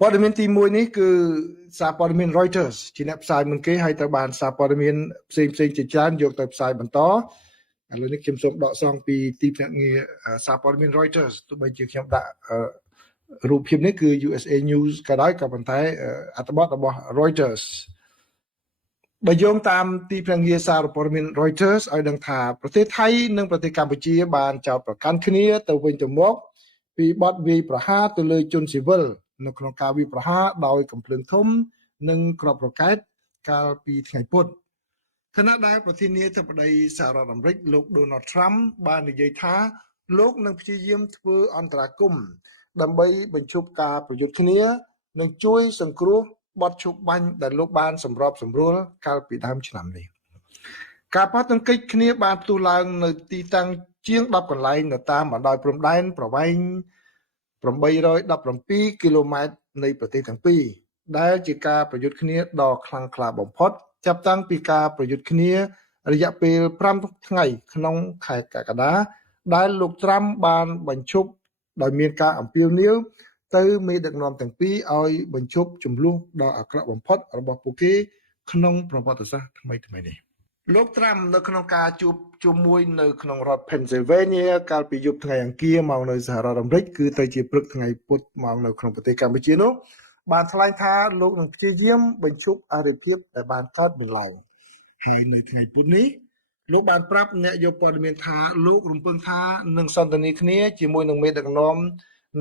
ព័ត៌មានទី1នេះគឺសារព័ត៌មាន Reuters ជាអ្នកផ្សាយមុនគេហើយត្រូវបានសារព័ត៌មានផ្សេងជាច្រើនយកទៅផ្សាយបន្តឥឡូវនេះខ្ញុំសូមដកស្រង់ពីទីភ្នាក់ងារសារព័ត៌មាន Reuters ទោះបីជាខ្ញុំដាក់រូបភាពនេះគឺ USA News ក៏ដោយក៏ប៉ុន្តែអត្ថបទរបស់ Reuters បើយោងតាមទីភ្នាក់ងារសារព័ត៌មាន Reuters ឲ្យដឹងថាប្រទេសថៃនិងប្រទេសកម្ពុជាបានចោទប្រកាន់គ្នាទៅវិញទៅមកពីបទវាយប្រហារទៅលើជនស៊ីវិលនៅក្នុងការវាយប្រហារដោយកំភ្លើងធំនិងគ្រាប់រ៉ុកែតកាលពីថ្ងៃពុធខណៈដែលប្រធានាធិបតីសហរដ្ឋអាមេរិកលោក Donald Trump បាននិយាយថាលោកនឹងព្យាយាមធ្វើអន្តរាគមន៍ដើម្បីបញ្ឈប់ការប្រយុទ្ធគ្នានិងជួយសង្គ្រោះបទឈប់បាញ់ដែលលោកបានសម្របសម្រួលកាលពីដើមឆ្នាំនេះការប៉ះទង្គិចគ្នាបានផ្ទុះឡើងនៅទីតាំងជាង10កន្លែងនៅតាមបណ្ដោយព្រំដែនប្រវែង817គីឡូម៉ែត្រនៃប្រទេសទាំងពីរដែលជាការប្រយុទ្ធគ្នាដ៏ខ្លាំងក្លាបំផុតចាប់តាំងពីការប្រយុទ្ធគ្នារយៈពេល5ថ្ងៃក្នុងខែកក្កដាដែលលោកត្រាំបានបញ្ឈប់ដោយមានការអំពាវនាវទៅមេដឹកនាំទាំងពីរឲ្យបញ្ឈប់ចំនួនដ៏អាក្រក់បំផុតរបស់ពួកគេក្នុងប្រវត្តិសាស្ត្រថ្មីនេះលោកត្រាំនៅក្នុងការជួបជុំមួយនៅក្នុងរដ្ឋ Pennsylvania កាលពីយប់ថ្ងៃអង្គារមកនៅសហរដ្ឋអាមេរិកគឺទៅជាព្រឹកថ្ងៃពុធមកនៅក្នុងប្រទេសកម្ពុជានោះបានថ្លែងថាលោកនឹងព្យាយាមបញ្ឈប់អរិភាពដែលបានកើតមានឡើងហើយនៅថ្ងៃពុធនេះលោកបានប្រាប់អ្នកយកព័ត៌មានថាលោករំពឹងថានឹងសន្ទនាគ្នាជាមួយនឹងមេដឹកនាំ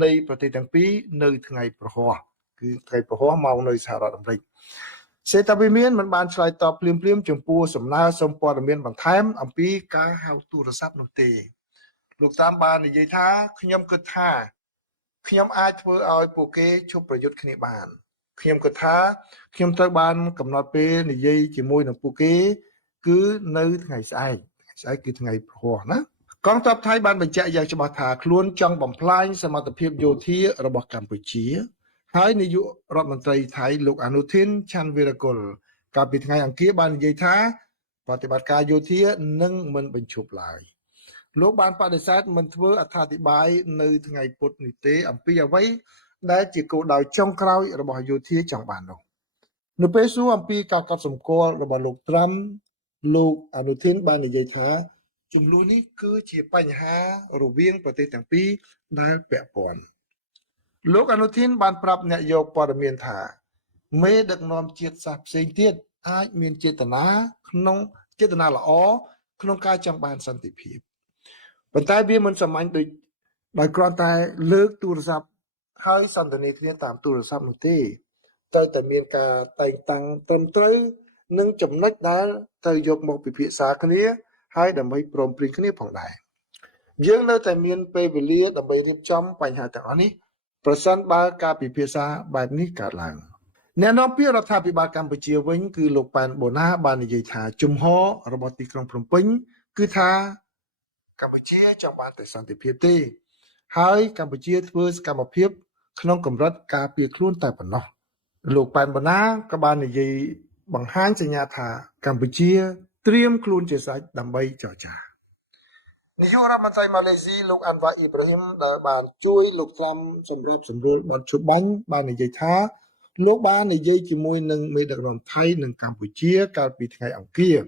នៃប្រទេសទាំងពីរនៅថ្ងៃប្រហ័សគឺថ្ងៃប្រហ័សមកនៅសហរដ្ឋអាមេរិកសេតាវិមានមិនបានឆ្លើយតបភ្លាមចំពោះសំណើសុំព័ត៌មានបន្ថែមអំពីការហៅទូរស័ព្ទនោះទេលោកតាមបាននិយាយថាខ្ញុំគិតថាខ្ញុំអាចធ្វើឲ្យពួកគេឈប់ប្រយុទ្ធគ្នាបានខ្ញុំគិតថាខ្ញុំត្រូវបានកំណត់ពេលនិយាយជាមួយនឹងពួកគេគឺនៅថ្ងៃស្អែកគឺថ្ងៃប្រហ័សណាកងទ័ពថៃបានបញ្ជាក់យ៉ាងច្បាស់ថាខ្លួនចង់បំផ្លាញសមត្ថភាពយោធារបស់កម្ពុជាហើយនាយករដ្ឋមន្ត្រីថៃលោកអនុทิនឆាន់វីរកុលកាលពីថ្ងៃអង្គារបាននិយាយថាប្រតិបត្តិការយោធានឹងមិនបញ្ឈប់ឡើយលោកបានបដិសេធមិនធ្វើអត្ថាធិប្បាយនៅថ្ងៃពុធនេះទេអំពីអ្វីដែលជាគោលដៅចុងក្រោយរបស់យោធាចង់បាននោះនៅពេលសួរអំពីការកត់សម្គាល់របស់លោកត្រាំលោកអនុทิនបាននិយាយថាចំនួននេះគឺជាបញ្ហារវាងប្រទេសទាំងពីរដែលពាក់ព័ន្ធលោកអនុทิនបានប្រាប់អ្នកយកព័ត៌មានថាមេដឹកនាំជាតិសាសន៍ផ្សេងទៀតអាចមានចេតនាល្អក្នុងការចង់បានសន្តិភាពប៉ុន្តែវាមិនសាមញ្ញដោយគ្រាន់តែលើកទូរស័ព្ទហើយសន្ទនាគ្នាតាមទូរស័ព្ទនោះទេត្រូវតែមានការតែងតាំងត្រឹមត្រូវនិងចំណុចដែលត្រូវយកមកពិភាក្សាគ្នាហើយដើម្បីព្រមព្រៀងគ្នាផងដែរយើងនៅតែមានពេលវេលាដើម្បីរៀបចំបញ្ហាទាំងអស់នេះប្រសិនបើការពិភាក្សាបែបនេះកើតឡើងអ្នកនាំពាក្យរដ្ឋាភិបាលកម្ពុជាវិញគឺលោកប៉ែនបូណាបាននិយាយថាជំហររបស់ទីក្រុងភ្នំពេញគឺថាកម្ពុជាចង់បានតែសន្តិភាពទេហើយកម្ពុជាធ្វើសកម្មភាពក្នុងកម្រិតការពារខ្លួនតែប៉ុណ្ណោះលោកប៉ែនបូណាក៏បាននិយាយបង្ហាញសញ្ញាថាកម្ពុជាត្រៀមខ្លួនជាស្រេចដើម្បីចរចានាយករដ្ឋមន្ត្រីម៉ាឡេស៊ីលោកអាន់វ៉ាអ៊ីប្រាហ៊ីមដែលបានជួយលោកត្រាំសម្របសម្រួលបទឈប់បាញ់បាននិយាយថាលោកបាននិយាយជាមួយនឹងមេដឹកនាំថៃនិងកម្ពុជាកាលពីថ្ងៃអង្គារ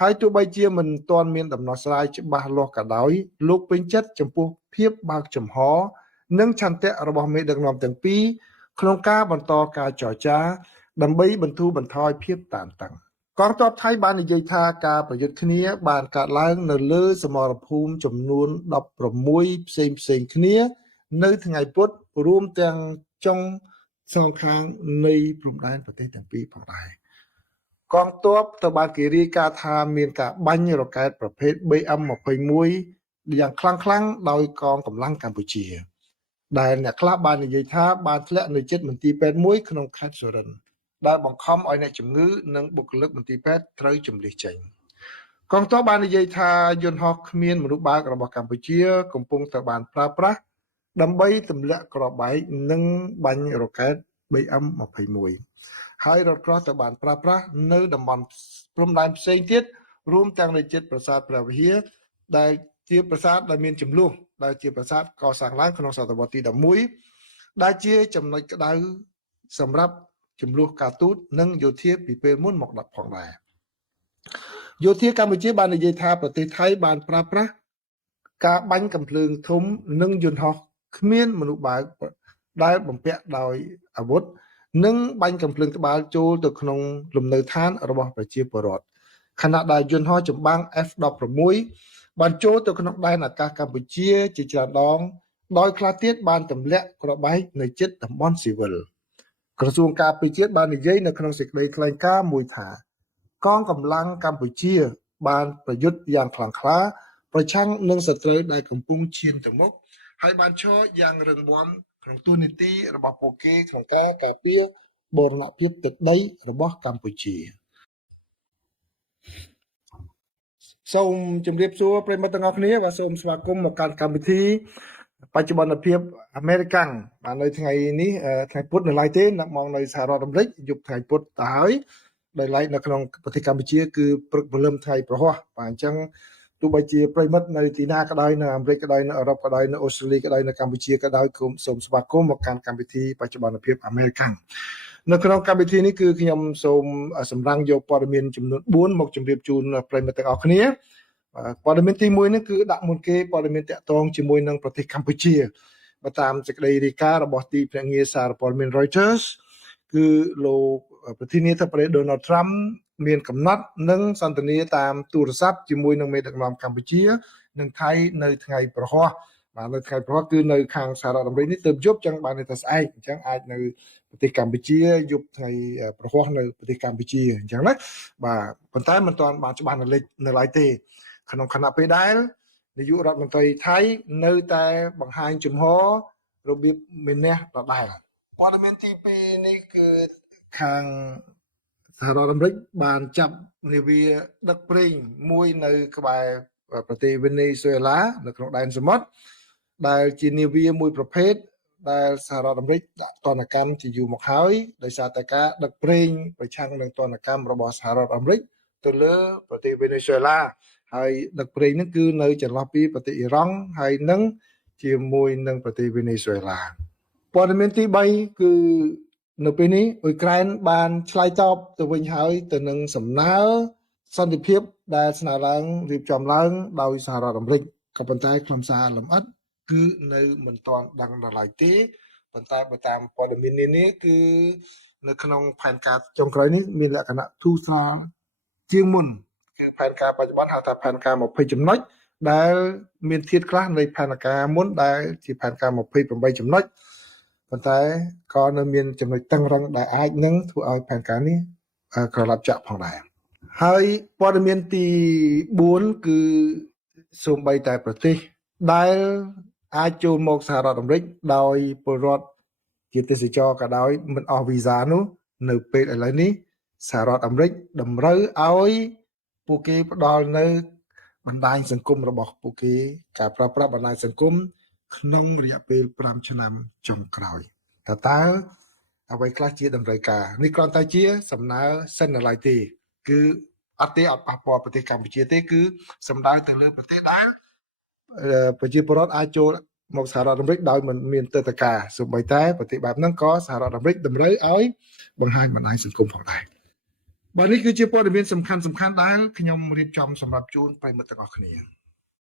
ហើយទោះបីជាមិនទាន់មានដំណោះស្រាយច្បាស់លាស់ក៏ដោយលោកពេញចិត្តចំពោះភាពបើកចំហនិងឆន្ទៈរបស់មេដឹកនាំទាំងពីរក្នុងការបន្តការចរចាដើម្បីបន្ធូរបន្ថយភាពតានតឹងកងទ័ពថៃបាននិយាយថាការប្រយុទ្ធគ្នាបានកើតឡើងនៅលើសមរភូមិចំនួន16ផ្សេងគ្នានៅថ្ងៃពុធរួមទាំងចុងសងខាងនៃព្រំដែនប្រទេសទាំងពីរផងដែរកងទ័ពទៅបានគេរាយការណ៍ថាមានការបាញ់រ៉ុកែតប្រភេទ BM-21 យ៉ាងខ្លាំងដោយកងកម្លាំងកម្ពុជាដែលអ្នកខ្លះបាននិយាយថាបានធ្លាក់នៅជិតមន្ទីរពេទ្យមួយក្នុងខេត្តសុរិន្ទដែលបង្ខំឲ្យអ្នកជំងឺនិងបុគ្គលិកមន្ទីរពេទ្យត្រូវជម្លៀសចេញកងទ័ពបាននិយាយថាយន្តហោះគ្មានមនុស្សបើករបស់កម្ពុជាកំពុងតែបានប្រើប្រាស់ដើម្បីទម្លាក់គ្រាប់បែកនិងបាញ់រ៉ុកែត BM-21 ហើយរថក្រោះទៅបានប្រើប្រាស់នៅតំបន់ព្រំដែនផ្សេងទៀតរួមទាំងនៅជិតប្រាសាទព្រះវិហារដែលជាប្រាសាទដែលមានចំនួនដែលជាប្រាសាទកសាងឡើងក្នុងសតវត្សទី11ដែលជាចំណុចក្តៅ សម្រាប់ចំនួនការទូតនិងយោធាពីពេលមុនមកដាក់ផងដែរយោធាកម្ពុជាបាននិយាយថាប្រទេសថៃបានប្រើប្រាស់ការបាញ់កំភ្លើងធំនិងយន្តហោះគ្មានមនុស្សបើកដែលបំពាក់ដោយអាវុធនិងបាញ់កំភ្លើងត្បាល់ចូលទៅក្នុងលំនៅឋានរបស់ប្រជាពលរដ្ឋខណៈដែលយន្តហោះចម្បាំង F16 បានចូលទៅក្នុងដែនអាកាសកម្ពុជាជាច្រើនដងដោយខ្លះទៀតបានទម្លាក់គ្រាប់បែកនៅជិតតំបន់ស៊ីវិលក្រសួងការពារជាតិបាននិយាយនៅក្នុងសេចក្តីថ្លែងការណ៍មួយថាកងកម្លាំងកម្ពុជាបានប្រយុទ្ធយ៉ាងខ្លាំងក្លាប្រឆាំងនឹងសត្រូវដែលកំពុងឈានទៅមុខហើយបានឈរយ៉ាងរឹងមាំក្នុងទូនីតិរបស់ពួកគេក្នុងការការពារបូរណភាពទឹកដីរបស់កម្ពុជាសូមជម្រាបសួរប្រិយមិត្តទាំងអស់គ្នាបាទសូមស្វាគមន៍មកកាន់កម្មវិធីបច្ចុប្បន្នភាពអាមេរិកាំងបាទនៅថ្ងៃនេះថ្ងៃពុធនៅឡើយទេនៅមកនៅសហរដ្ឋអាមេរិកយប់ថ្ងៃពុធទៅហើយដោយឡែកនៅក្នុងប្រទេសកម្ពុជាគឺព្រឹកព្រលឹមថ្ងៃប្រហ័សបាទអញ្ចឹងទោះបីជាប្រិយមិត្តនៅទីណាក៏ដោយនៅអាមេរិកក៏ដោយនៅអឺរ៉ុបក៏ដោយនៅអូស្ត្រាលីក៏ដោយនៅកម្ពុជាក៏ដោយសូមស្វាគមន៍មកកាន់កម្មវិធីបច្ចុប្បន្នភាពអាមេរិកាំងនៅក្នុងកម្មវិធីនេះគឺខ្ញុំសូមសម្រាំងយកព័ត៌មានចំនួន4មកជម្រាបជូនប្រិយមិត្តទាំងអស់គ្នាព័ត៌មានទី1នេះគឺដាក់មុនគេព័ត៌មានតាក់ទងជាមួយនឹងប្រទេសកម្ពុជាបើតាមសេចក្តីរាយការណ៍របស់ទីភ្នាក់ងារសារព័ត៌មាន Reuters គឺលោកប្រធានាធិបតី Donald Trump មានកំណត់និងសន្ទនាតាមទូរស័ព្ទជាមួយនឹងមេដឹកនាំកម្ពុជានិងថៃនៅថ្ងៃប្រហ័សបាទនៅថ្ងៃប្រហ័សគឺនៅខាងសហរដ្ឋអាមេរិកនេះទើបយប់ចឹងបានតែស្អែកអញ្ចឹងអាចនៅប្រទេសកម្ពុជាយប់ថ្ងៃប្រហ័សនៅប្រទេសកម្ពុជាអញ្ចឹងណាបាទប៉ុន្តែមិនទាន់បានច្បាស់នៅឡើយទេក្នុងខណៈពេលដែលនាយករដ្ឋមន្ត្រីថៃនៅតែបង្ហាញជំហររបៀបមានះដដែលព័ត៌មានទី2នេះគឺខាងសហរដ្ឋអាមេរិកបានចាប់នាវាដឹកប្រេងមួយនៅក្បែរប្រទេសវេណេស៊ុយអេឡានៅក្នុងដែនសមុទ្រដែលជានាវាមួយប្រភេទដែលសហរដ្ឋអាមេរិកដាក់ទណ្ឌកម្មជាយូរមកហើយដោយសារតែការដឹកប្រេងប្រឆាំងនឹងទណ្ឌកម្មរបស់សហរដ្ឋអាមេរិកទៅលើប្រទេសវេណេស៊ុយអេឡាហើយដឹកប្រេងហ្នឹងគឺនៅចន្លោះពីប្រទេសអ៊ីរ៉ង់ហើយនឹងជាមួយនឹងប្រទេសវេណេស៊ុយអេឡាព័ត៌មានទី3គឺនៅពេលនេះអ៊ុយក្រែនបានឆ្លើយតបទៅវិញហើយទៅនឹងសំណើសន្តិភាពដែលស្នើឡើងរៀបចំឡើងដោយសហរដ្ឋអាមេរិកក៏ប៉ុន្តែខ្លឹមសារលម្អិតគឺនៅមិនទាន់ដឹងដល់ឡើយទេប៉ុន្តែបើតាមព័ត៌មាននេះគឺនៅក្នុងផែនការចុងក្រោយនេះមានលក្ខណៈធូរស្រាលជាងមុនគឺផែនការបច្ចុប្បន្នហៅថាផែនការ20ចំណុចដែលមានធាតុខ្លះនៃផែនការមុនដែលជាផែនការ28ចំណុចប៉ុន្តែក៏នៅមានចំណុចតឹងរឹងដែលអាចនឹងធ្វើឲ្យផែនការនេះក្រឡាប់ចាក់ផងដែរហើយព័ត៌មានទី4គឺសូម្បីតែប្រទេសដែលអាចចូលមកសហរដ្ឋអាមេរិកដោយពលរដ្ឋជាទេសចរក៏ដោយមិនអស់វីសានោះនៅពេលឥឡូវនេះសហរដ្ឋអាមេរិកតម្រូវឲ្យពួកគេផ្ដល់នៅបណ្ដាញសង្គមរបស់ពួកគេការប្រើប្រាស់បណ្ដាញសង្គមក្នុងរយៈពេល5ឆ្នាំចុងក្រោយតើអ្វីខ្លះជាតម្រូវការនេះគ្រាន់តែជាសំណើសិននៅឡើយទេគឺអត់ប៉ះពាល់ប្រទេសកម្ពុជាទេគឺសំដៅទៅលើប្រទេសដែលប្រជាពលរដ្ឋអាចចូលមកសហរដ្ឋអាមេរិកដោយមិនមានទិដ្ឋាការសូម្បីតែប្រទេសបែបហ្នឹងក៏សហរដ្ឋអាមេរិកតម្រូវឲ្យបង្ហាញបណ្ដាញសង្គមផងដែរបាទនេះគឺជាព័ត៌មានសំខាន់ដែលខ្ញុំរៀបចំសម្រាប់ជូនប្រិយមិត្តទាំងអស់គ្នា